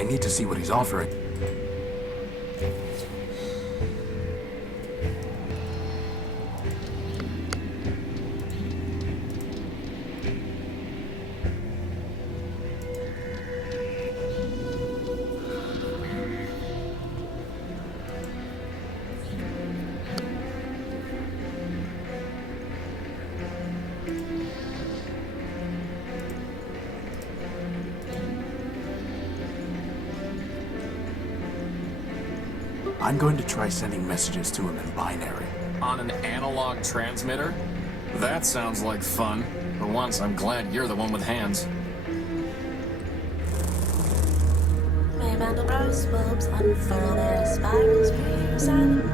I need to see what he's offering. I'm going to try sending messages to him in binary. On an analog transmitter? That sounds like fun. For once, I'm glad you're the one with hands. May Mandelbrot's bulbs unfurl their spirals for you silent.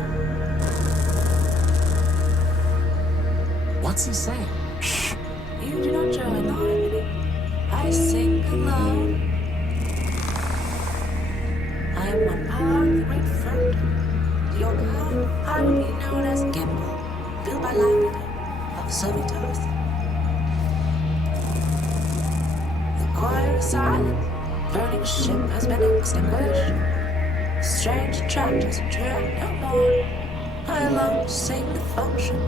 What's he saying? Shh! You do not join the harmony. I sing alone. I am one part of the great fruit. To your kind, I will be known as Gimbal, built by laughter of servitors. The choir is silent. Burning ship has been extinguished. Strange attractors attract no more. I alone sing the function.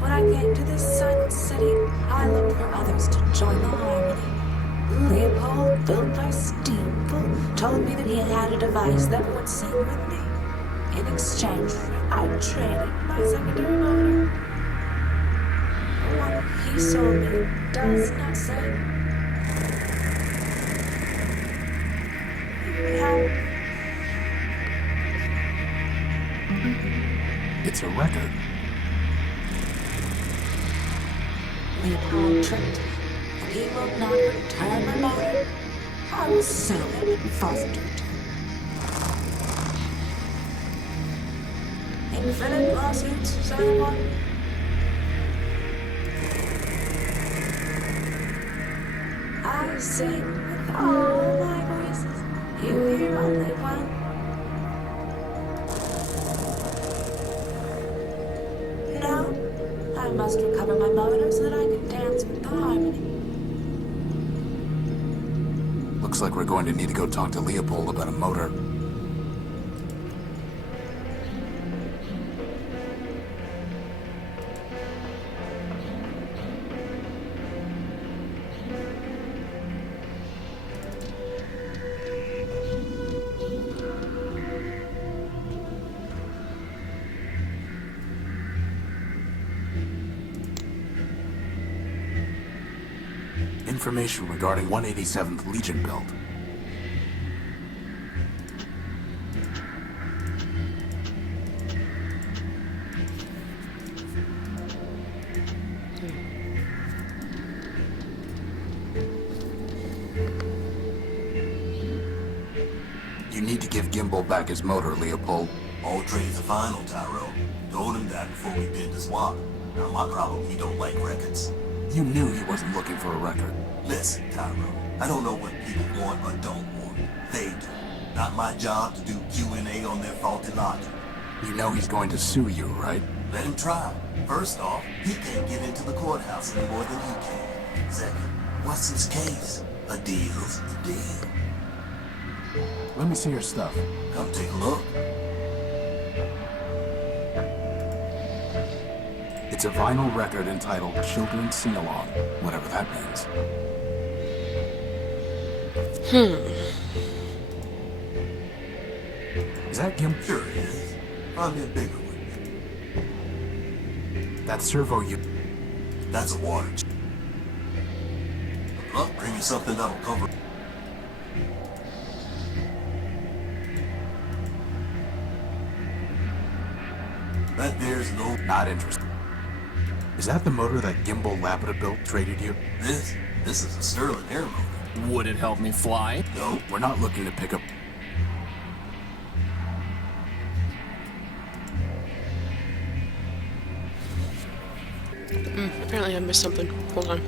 When I came to this silent city, I looked for others to join the harmony. Leopold, built by Steamful, told me that he had a device that would sing with me. In exchange, I traded my secondary motor. What he sold me does not say. It's a record. Leopold tricked me, and he will not return my motor. I will sell him and force him to return. Infinite lawsuits, silent one. I sing with all my voices. You hear only one. No, I must recover my motor so that I can dance with the harmony. Looks like we're going to need to go talk to Leopold about a motor. Information regarding 187th Legion build. You need to give Gimbal back his motor, Leopold. All trades are final, Tyro. Told him that before we bid the swap. Now my problem, he don't like records. You knew he wasn't looking for a record. Listen, Tyro, I don't know what people want or don't want. They do. Not my job to do Q&A on their faulty logic. You know he's going to sue you, right? Let him try. First off, he can't get into the courthouse any more than you can. Second, what's his case? A deal's a deal. Let me see your stuff. Come take a look. It's a vinyl record entitled Children's Sing-Along, whatever that means. Is that Gimp? Sure it is. Find me a bigger one. That servo you... That's a water. Well, bring me something that'll cover. That there's no... Not interested. Is that the motor that Gimbal Lapida built traded you? This is a Sterling air motor. Would it help me fly? No, We're not looking to pick up... Apparently I missed something. Hold on.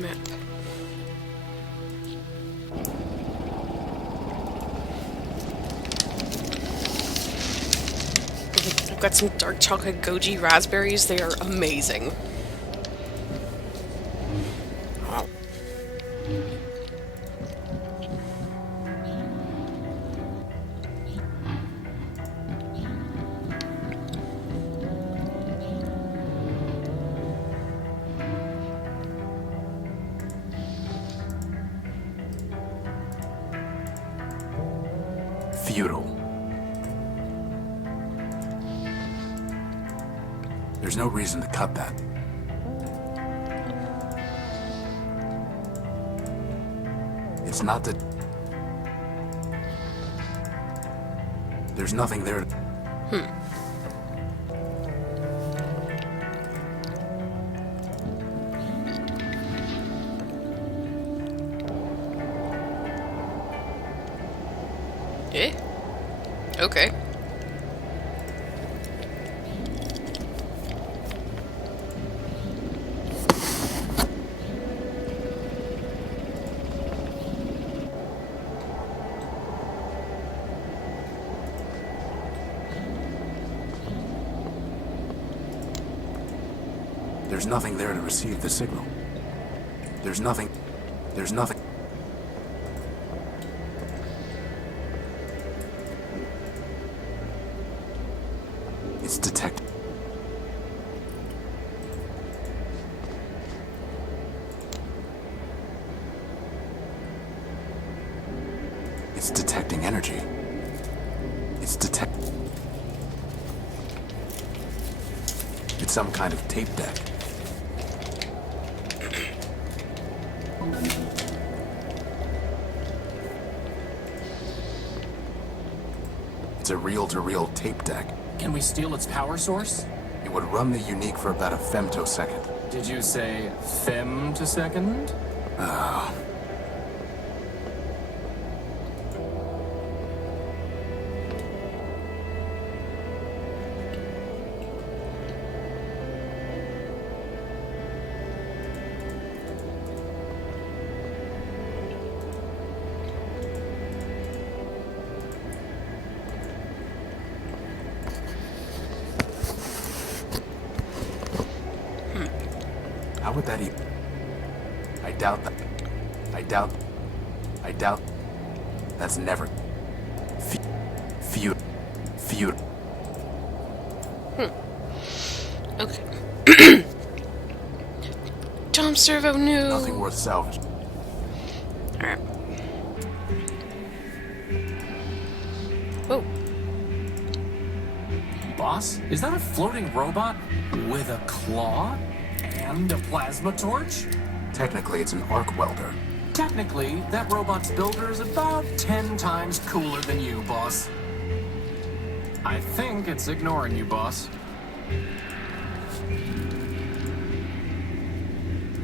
Map. I've got some dark chocolate goji raspberries. They are amazing. Wow. Futile. There's no reason to cut that. It's not that... There's nothing there. Eh? Okay. There's nothing there to receive the signal. There's nothing. There's nothing. It's detected. It's detecting energy. It's It's some kind of tape deck. It's a reel-to-reel tape deck. Can we steal its power source? It would run the unique for about a femtosecond. Did you say femtosecond? How would that even... I doubt that. I doubt... That's never... Feud. Okay. Tom Servo, no. Nothing worth salvage. Alright. Oh. Boss, is that a floating robot with a claw and a plasma torch? Technically, it's an arc welder. Technically, that robot's builder is about 10 times cooler than you, boss. I think it's ignoring you, boss.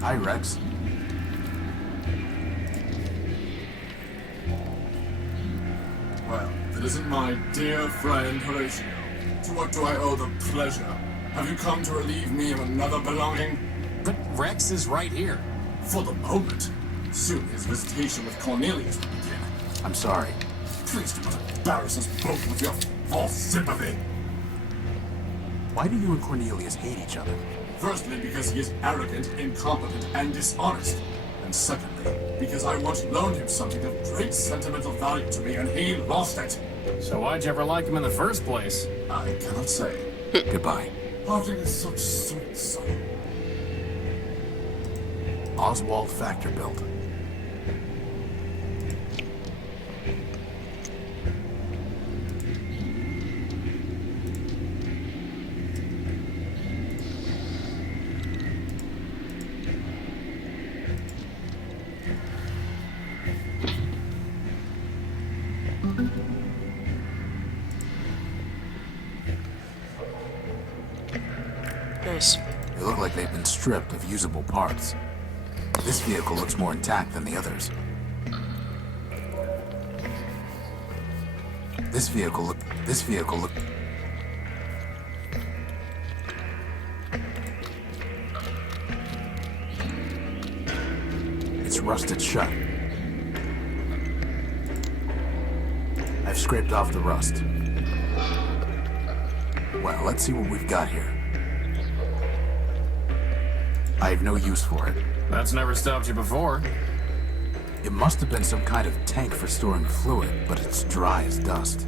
Hi, Rex. Well, if it isn't my dear friend Horatio, to what do I owe the pleasure? Have you come to relieve me of another belonging? But Rex is right here. For the moment. Soon his visitation with Cornelius will begin. I'm sorry. Please do not embarrass us both with your false sympathy. Why do you and Cornelius hate each other? Firstly, because he is arrogant, incompetent, and dishonest. And secondly, because I once loaned him something of great sentimental value to me and he lost it. So why'd you ever like him in the first place? I cannot say. Goodbye. Parting is such sweet sorrow. Oswald Factor Built. Nice. They look like they've been stripped of usable parts. This vehicle looks more intact than the others. This vehicle look... It's rusted shut. I've scraped off the rust. Well, let's see what we've got here. I have no use for it. That's never stopped you before. It must have been some kind of tank for storing fluid, but it's dry as dust.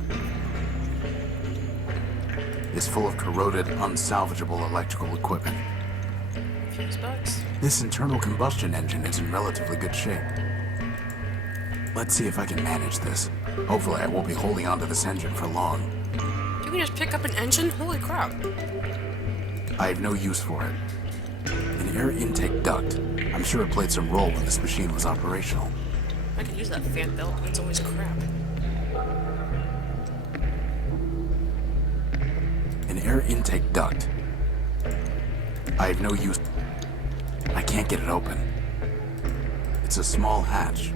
It's full of corroded, unsalvageable electrical equipment. Fuse box. This internal combustion engine is in relatively good shape. Let's see if I can manage this. Hopefully I won't be holding onto this engine for long. You can just pick up an engine? Holy crap. I have no use for it. An air intake duct. I'm sure it played some role when this machine was operational. I could use that fan belt, but it's always crap. An air intake duct. I have no use. I can't get it open. It's a small hatch.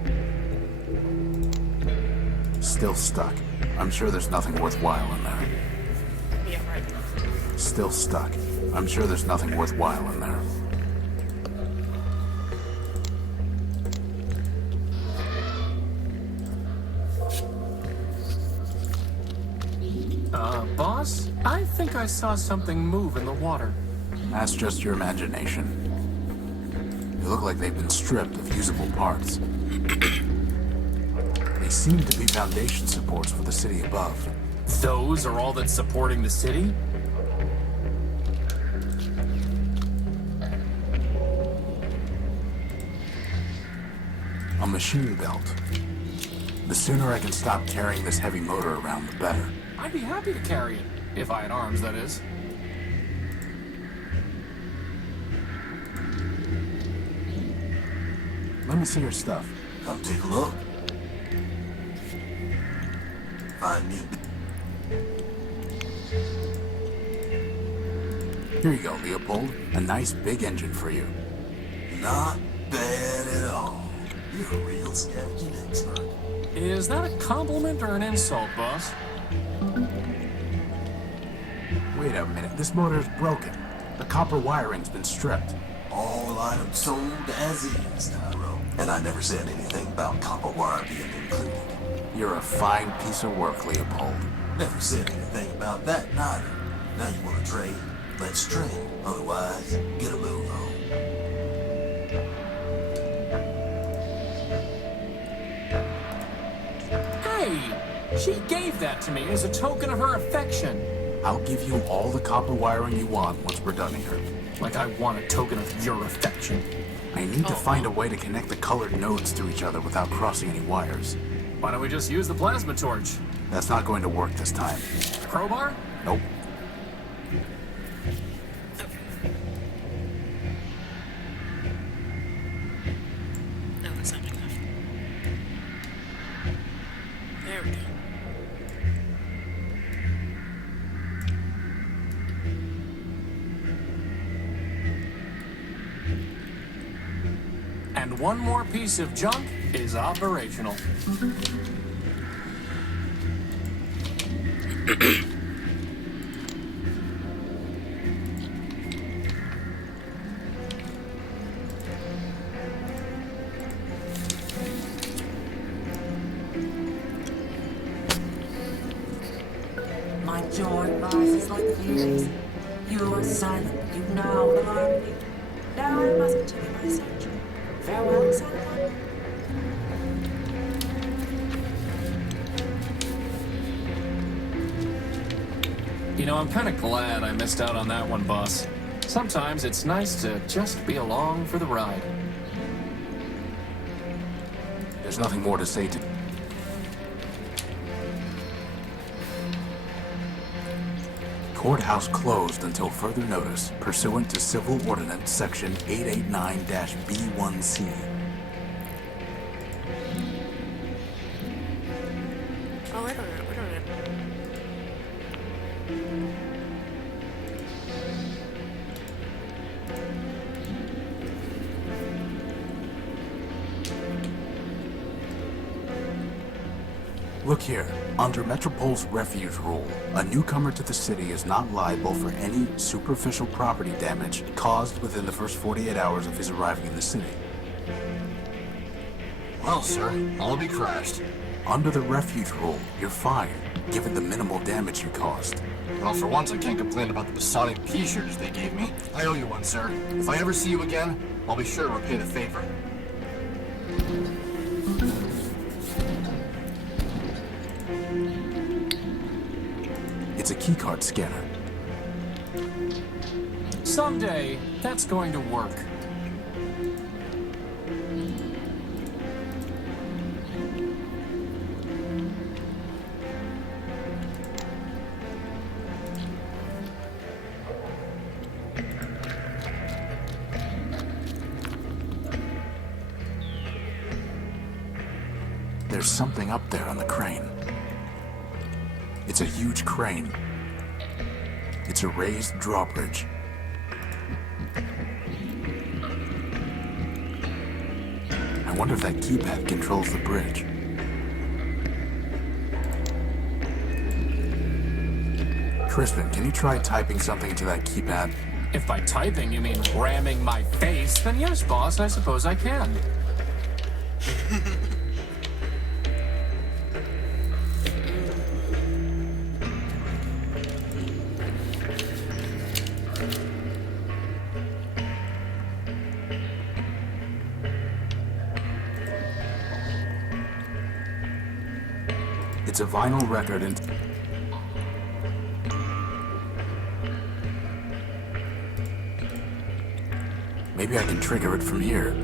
Still stuck. I'm sure there's nothing worthwhile in there. Yeah, right. Still stuck. I'm sure there's nothing worthwhile in there. Boss? I think I saw something move in the water. That's just your imagination. They look like they've been stripped of usable parts. They seem to be foundation supports for the city above. Those are all that's supporting the city? A machine belt. The sooner I can stop carrying this heavy motor around, the better. I'd be happy to carry it. If I had arms, that is. Let me see your stuff. Come take a look. Find me. Here you go, Leopold. A nice big engine for you. Not bad at all. You're a real scavenging expert. Is that a compliment or an insult, boss? Wait a minute, this motor's broken. The copper wiring's been stripped. All items sold as is, Tyro. And I never said anything about copper wire being included. You're a fine piece of work, Leopold. Never said anything about that neither. Now you want to trade? Let's trade. Otherwise, get a move on. Hey! She gave that to me as a token of her affection. I'll give you all the copper wiring you want once we're done here. Like I want a token of your affection. I need to find a way to connect the colored nodes to each other without crossing any wires. Why don't we just use the plasma torch? That's not going to work this time. Crowbar? Nope. No, that's not enough. There we go. And one more piece of junk is operational. My joy rises like the phoenix. You are silent, you now alarm me. Now I must continue my search. Farewell, Salomon. You know, I'm kind of glad I missed out on that one, boss. Sometimes it's nice to just be along for the ride. There's nothing more to say to... Courthouse closed until further notice, pursuant to Civil Ordinance Section 889-B1C. Oh, I don't know. Look here. Under Metropol's refuge rule, a newcomer to the city is not liable for any superficial property damage caused within the first 48 hours of his arriving in the city. Well, sir, I'll be crashed. Under the refuge rule, you're fired. given the minimal damage you caused. Well, for once, I can't complain about the Masonic pea shooters they gave me. I owe you one, sir. If I ever see you again, I'll be sure to repay the favor. It's a keycard scanner. Someday, that's going to work. There's something up there on the crane. It's a huge crane. It's a raised drawbridge. I wonder if that keypad controls the bridge. Crispin, can you try typing something into that keypad? If by typing you mean ramming my face, then yes, boss, I suppose I can. It's a vinyl record and... Maybe I can trigger it from here.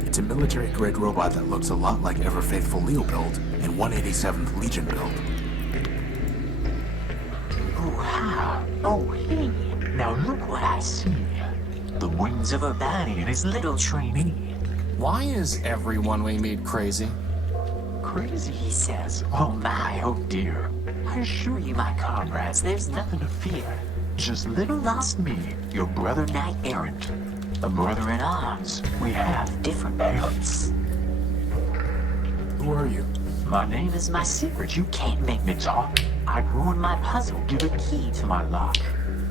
It's a military-grade robot that looks a lot like ever-faithful Leo build and 187th Legion build. Oh, wow. Oh, hey. Now look what I see. The wings of Urbani and his little trainee. Why is everyone we meet crazy? Crazy, he says. Oh my, oh dear. I assure you, my comrades, there's nothing to fear. Just little lost me, your brother knight errant. A brother in arms. We have different parents. Who are you? My name is my secret. You can't make me talk. I ruined my puzzle. Give a key to my lock.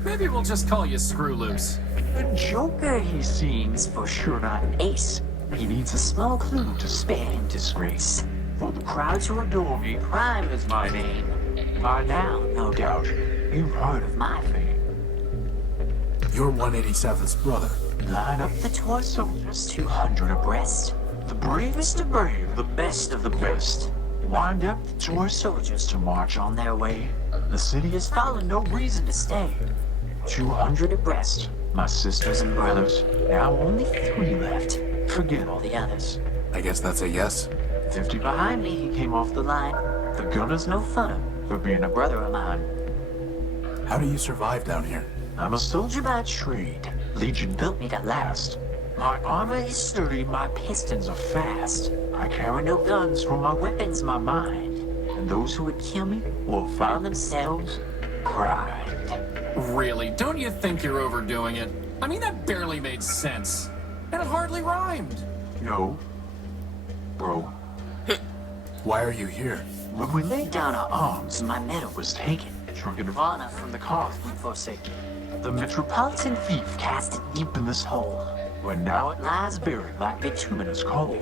Maybe we'll just call you Screw Loose. A joker, he seems, for sure not an ace. He needs a small clue to spare him disgrace. For the crowd to adore me, Prime is my name. By now, no doubt, you've heard of my fame. You're 187th's brother. Line up the toy soldiers, 200 abreast. The bravest of brave, the best of the best. Wind up the toy soldiers to march on their way. The city has fallen, no reason to stay. 200 abreast, my sisters and brothers. Now only 3 left. Forget all the others. I guess that's a yes? 50 behind me, he came off the line. The gunner's no funner for being a brother of mine. How do you survive down here? I'm a soldier by trade. Legion built me to last. My armor is sturdy, my pistons are fast. I carry no guns, for my weapon's my mind. And those who would kill me will find themselves primed. Really, don't you think you're overdoing it? I mean, that barely made sense. And it hardly rhymed. No. Bro, Why are you here? when we laid down our arms, my medal was taken. Trinket of honor from the cause we forsaken. The metropolitan thief cast it deep in this hole, where now it lies buried like bituminous coal.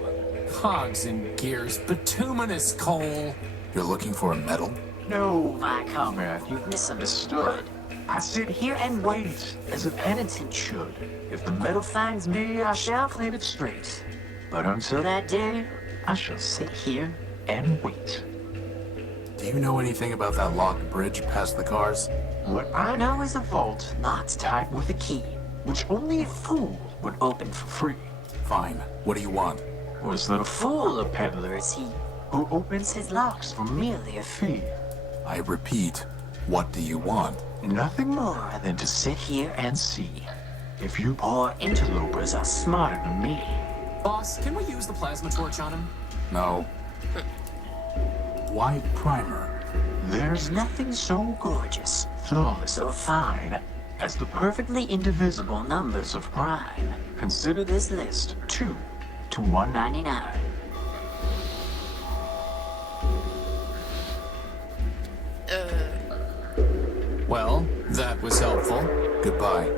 Cogs and gears, bituminous coal. You're looking for a medal? No, my comrade, you've misunderstood. I sit here and wait, as a penitent should. If the medal finds me, I shall claim it straight. But until that day, I shall sit here and wait. Do you know anything about that locked bridge past the cars? What I know is a vault locked tight with a key, which only a fool would open for free. Fine. What do you want? Was not a fool a peddler is he, who opens his locks for merely a fee. I repeat, what do you want? Nothing more than to sit here and see if you poor interlopers are smarter than me. Boss, can we use the plasma torch on him? No. Why Primer? There's nothing so gorgeous, flawless, or fine as the perfectly indivisible numbers of prime. Consider this list 2 to 199. That was helpful. Goodbye.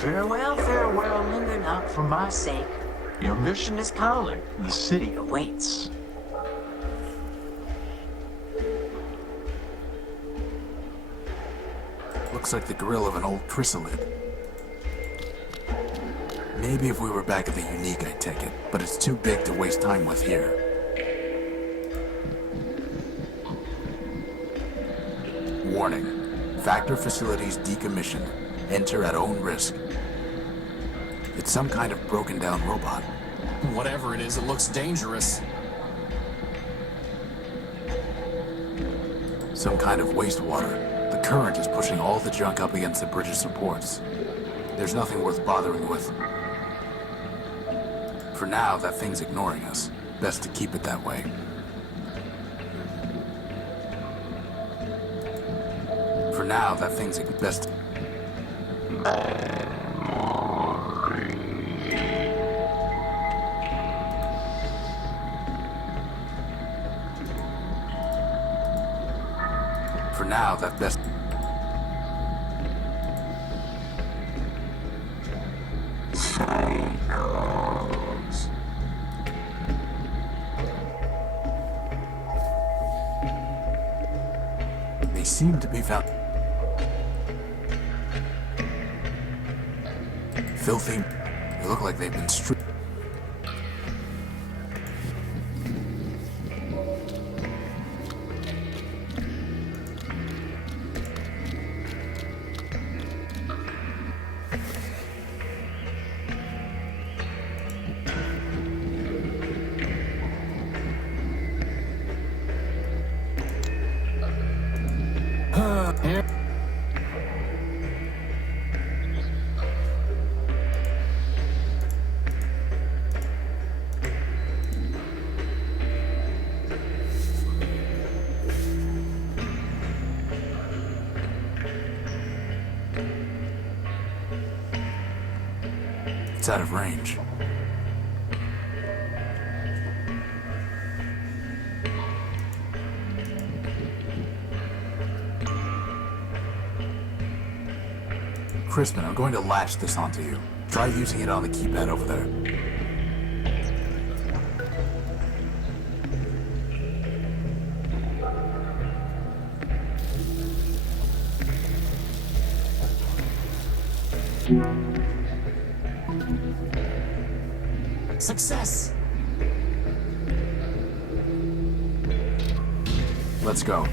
Farewell, farewell, linger not for my sake. Your mission is calling. The city awaits. Looks like the grill of an old chrysalid. Maybe if we were back at the Unique, I'd take it, but it's too big to waste time with here. Warning. Factor facilities decommissioned. Enter at own risk. It's some kind of broken down robot. Whatever it is, it looks dangerous. Some kind of wastewater. The current is pushing all the junk up against the bridge's supports. There's nothing worth bothering with. For now, that thing's ignoring us. Best to keep it that way. For now, that thing's best. For now, that best. They seem to be found. Filthy. They look like they've been stripped. Here. It's out of range. Crispin, I'm going to latch this onto you. Try using it on the keypad over there. Success! Let's go.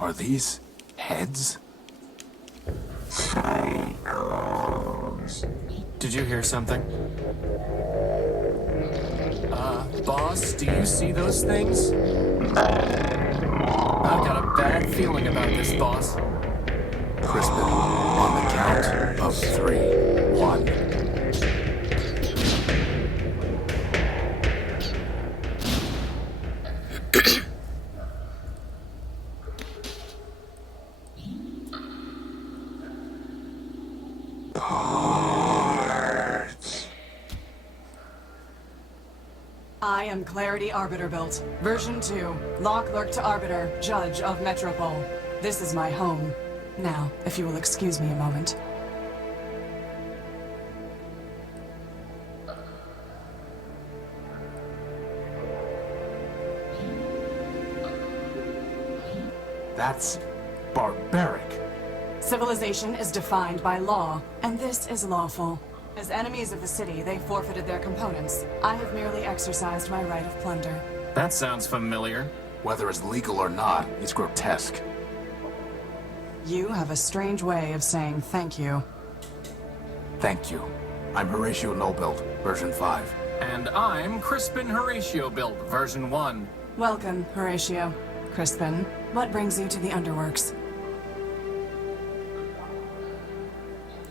Are these heads? Did you hear something? Boss, do you see those things? I've got a bad feeling about this, boss. Crispin, on the count of 3. 1. I am Clarity Arbiter built. Version 2. Lock Lurk to Arbiter, Judge of Metropole. This is my home. Now, if you will excuse me a moment. That's barbaric. Civilization is defined by law, and this is lawful. As enemies of the city, they forfeited their components. I have merely exercised my right of plunder. That sounds familiar. Whether it's legal or not, it's grotesque. You have a strange way of saying thank you. Thank you. I'm Horatio Nullbuild, version 5. And I'm Crispin Horatio Build, version 1. Welcome, Horatio. Crispin, what brings you to the Underworks?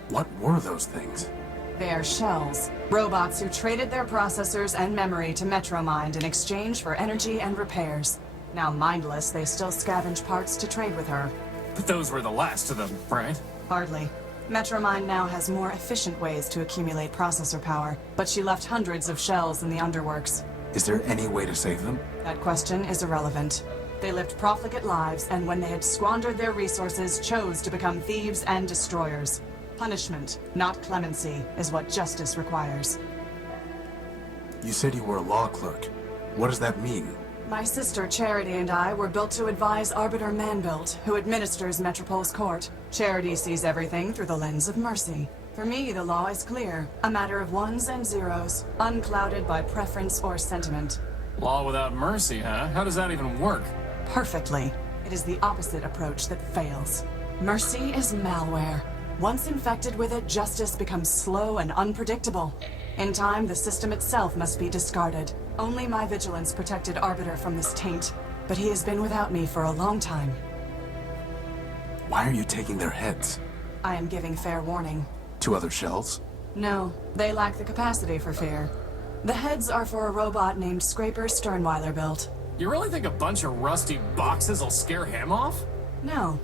What were those things? They are shells. Robots who traded their processors and memory to Metromind in exchange for energy and repairs. Now mindless, they still scavenge parts to trade with her. But those were the last of them, right? Hardly. Metromind now has more efficient ways to accumulate processor power, but she left hundreds of shells in the Underworks. Is there any way to save them? That question is irrelevant. They lived profligate lives, and when they had squandered their resources, chose to become thieves and destroyers. Punishment, not clemency, is what justice requires. You said you were a law clerk. What does that mean? My sister Charity and I were built to advise Arbiter Manbuilt, who administers Metropol's court. Charity sees everything through the lens of mercy. For me, the law is clear, a matter of ones and zeros, unclouded by preference or sentiment. Law without mercy, huh? How does that even work? Perfectly. It is the opposite approach that fails. Mercy is malware. Once infected with it, justice becomes slow and unpredictable. In time, the system itself must be discarded. Only my vigilance protected Arbiter from this taint, but he has been without me for a long time. Why are you taking their heads? I am giving fair warning. To other shells? No, they lack the capacity for fear. The heads are for a robot named Scraper Sternweiler built. You really think a bunch of rusty boxes will scare him off? No,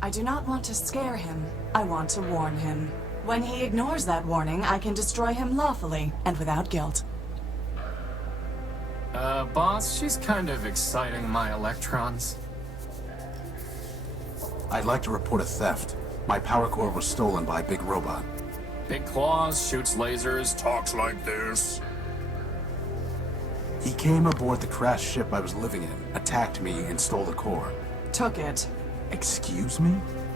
I do not want to scare him. I want to warn him. When he ignores that warning, I can destroy him lawfully and without guilt. Boss, she's kind of exciting my electrons. I'd like to report a theft. My power core was stolen by a big robot. Big claws, shoots lasers, Talks like this. He came aboard the crashed ship I was living in, attacked me, and stole the core. Took it. Excuse me?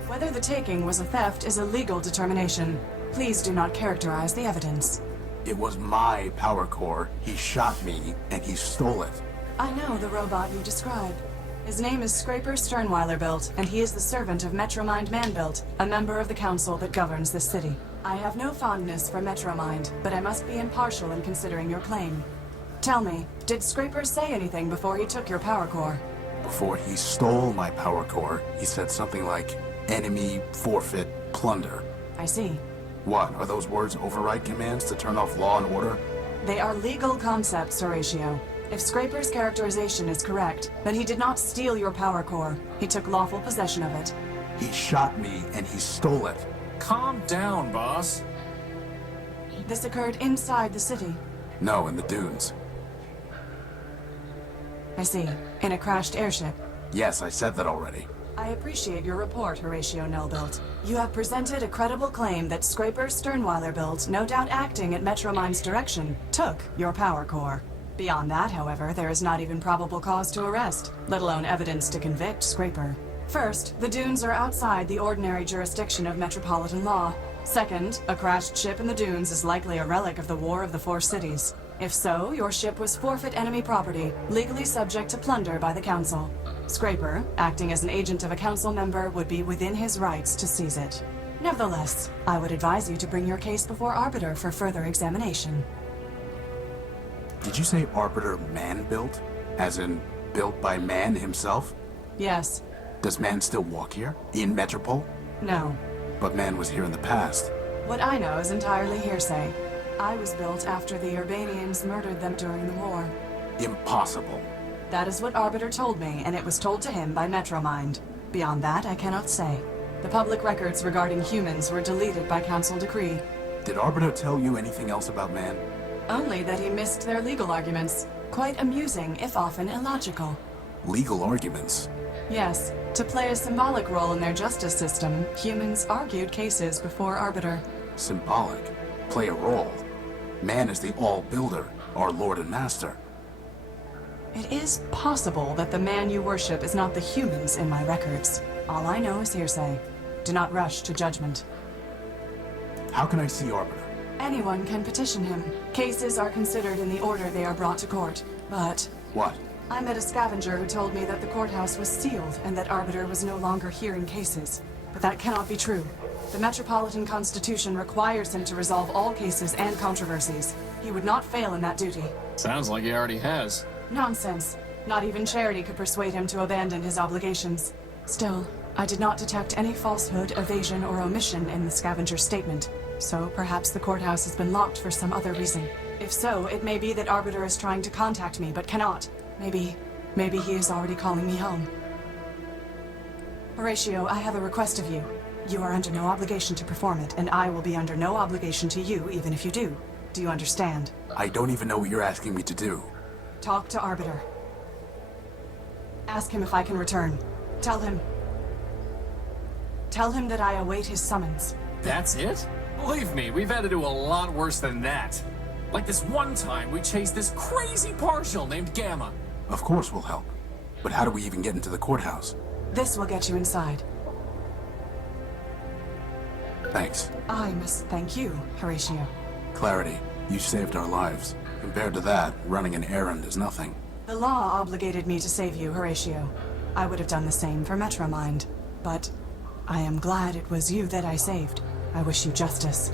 Whether the taking was a theft is a legal determination. Please do not characterize the evidence. It was my power core. He shot me, and he stole it. I know the robot you describe. His name is Scraper Sternweiler built, and he is the servant of Metromind Manbuilt, a member of the council that governs this city. I have no fondness for Metromind, but I must be impartial in considering your claim. Tell me, did Scraper say anything before he took your power core? Before he stole my power core, he said something like, enemy, forfeit, plunder. I see. What, are those words override commands to turn off law and order? They are legal concepts, Horatio. If Scraper's characterization is correct, then he did not steal your power core. He took lawful possession of it. He shot me, and he stole it. Calm down, boss. This occurred inside the city. No, in the dunes. I see. In a crashed airship. Yes, I said that already. I appreciate your report, Horatio Nullbuilt. You have presented a credible claim that Scraper Sternweiler built, no doubt acting at Metromind's direction, took your power core. Beyond that, however, there is not even probable cause to arrest, let alone evidence to convict Scraper. First, the dunes are outside the ordinary jurisdiction of metropolitan law. Second, a crashed ship in the dunes is likely a relic of the War of the Four Cities. If so, your ship was forfeit enemy property, legally subject to plunder by the Council. Scraper, acting as an agent of a council member, would be within his rights to seize it. Nevertheless, I would advise you to bring your case before Arbiter for further examination. Did you say Arbiter man-built? As in, built by man himself? Yes. Does man still walk here? In Metropole? No. But man was here in the past. What I know is entirely hearsay. I was built after the Urbanians murdered them during the war. Impossible. That is what Arbiter told me, and it was told to him by Metromind. Beyond that, I cannot say. The public records regarding humans were deleted by council decree. Did Arbiter tell you anything else about man? Only that he missed their legal arguments. Quite amusing, if often illogical. Legal arguments? Yes. To play a symbolic role in their justice system, humans argued cases before Arbiter. Symbolic? Play a role? Man is the all-builder, our lord and master. It is possible that the man you worship is not the humans in my records. All I know is hearsay. Do not rush to judgment. How can I see Arbiter? Anyone can petition him. Cases are considered in the order they are brought to court. But What? I met a scavenger who told me that the courthouse was sealed and that Arbiter was no longer hearing cases. But that cannot be true. The Metropolitan Constitution requires him to resolve all cases and controversies. He would not fail in that duty. Sounds like he already has. Nonsense. Not even Charity could persuade him to abandon his obligations. Still, I did not detect any falsehood, evasion, or omission in the scavenger's statement. So perhaps the courthouse has been locked for some other reason. If so, it may be that Arbiter is trying to contact me, but cannot. Maybe he is already calling me home. Horatio, I have a request of you. You are under no obligation to perform it, and I will be under no obligation to you, even if you do. Do you understand? I don't even know what you're asking me to do. Talk to Arbiter. Ask him if I can return. Tell him that I await his summons. That's it? Believe me, we've had to do a lot worse than that. Like this one time we chased this crazy partial named Gamma. Of course we'll help. But how do we even get into the courthouse? This will get you inside. Thanks. I must thank you, Horatio. Clarity, you saved our lives. Compared to that, running an errand is nothing. The law obligated me to save you, Horatio. I would have done the same for Metromind, but I am glad it was you that I saved. I wish you justice.